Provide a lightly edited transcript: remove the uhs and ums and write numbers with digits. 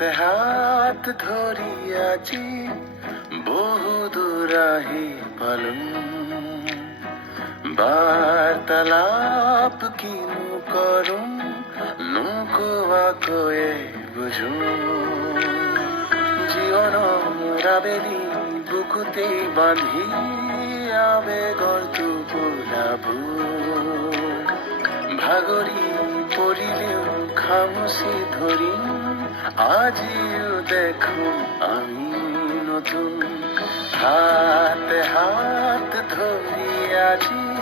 হাত ধরি আজি বহু দূরাহি পালুম বার্তালাপ কিনু করুম নোকোৱাকৈয়ে বুঝো জীৱনৰ আবেলি বুকুতে বান্ধি আবেগৰ টোপোলাবোৰ ভাগৰি পৰিলেও খামুচি ধৰিম আজিও দেখো আমি নতুন হাতে হাত ধৰি আজি